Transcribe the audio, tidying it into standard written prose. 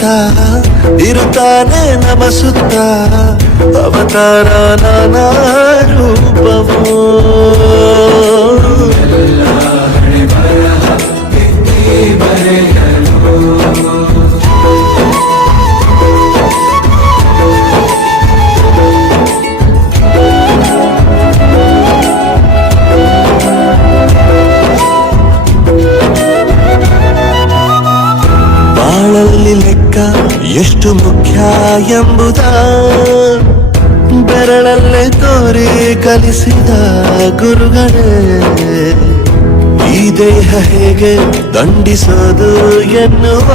ಕಾಯುತ್ತಾ ಇರುತ್ತಾನೆ ನಮ ಸುತ್ತ ಅವತಾರ ನಾನಾ ರೂಪವೋ. ಬಾಳಲ್ಲಿ ಲೆಕ್ಕ ಎಷ್ಟು ಮುಖ್ಯ ಎಂಬುದ ಬೆರಳಲ್ಲೇ ತೋರಿ ಕಲಿಸಿದ ಗುರುಗಳೇ. ಈ ದೇಹ ಹೇಗೆ ದಂಡಿಸೋದು ಎನ್ನುವ